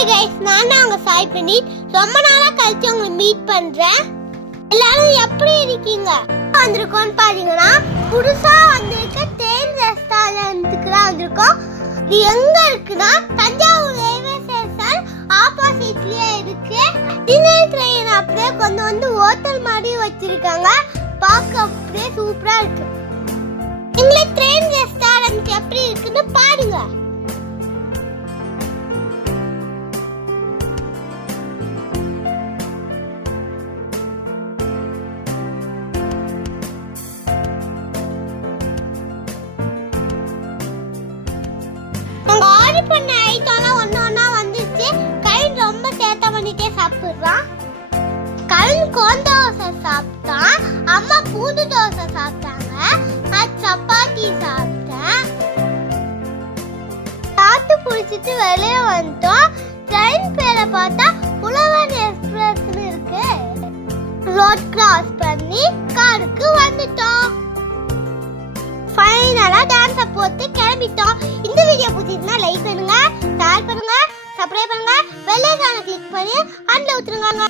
Hi guys, நான் தான் உங்க சாய் பன்னீர். ரொம்ப நாளா கழிச்சு உங்களை மீட் பண்றேன். எல்லாரும் எப்படி இருக்கீங்க? வந்திருக்கோம்னு பாத்தீங்கன்னா புதுசா வந்திருக்க தேன் ரெஸ்டாரண்ட்டுக்கு தான் வந்திருக்கோம். இது எங்க இருக்குன்னா தஞ்சாவூர் ரயில்வே ஸ்டேஷன் ஆப்போசிட்லயே இருக்கு. டின்னர் ட்ரெயின் அப்படியே கொண்டு வந்து ஹோட்டல் மாதிரி வச்சிருக்காங்க. பார்க்க அப்படியே சூப்பரா இருக்கு. இந்த ட்ரெயின் ரெஸ்டாரண்ட் எப்படி இருக்குன்னு பாருங்க. ஆர்டர் பண்ண ஐட்டம்லாம் ஒண்ணா வந்துச்சு. கரண் ரொம்ப சேட்டை பண்ணிட்டே சாப்பிடுறான். கரண் கோன் தோசை சாப்பிட்டான், அம்மா பூண்டு தோசை சாப்பிட்டாங்க, நான் சப்பாத்தி சாப்பிட்டேன். சாப்பிட்டு பிடிச்சிட்டு வெளியே வந்துட்டோம். ட்ரெயின் பேரை பார்த்தா உழவன் எக்ஸ்பிரஸ்னு இருக்கு. ரோட் கிராஸ் பண்ணி காருக்கு வந்துட்டோம். ஃபைனலா டான்ஸை போட்டு கிளம்பிட்டோம். இந்த வீடியோ பிடிச்சிருந்தா லைக் பண்ணுங்க, ஷேர் பண்ணுங்க, சப்ஸ்கிரைப் பண்ணுங்க, பெல் ஐகானை கிளிக் பண்ணி ஆன்ல ஊத்துருங்க.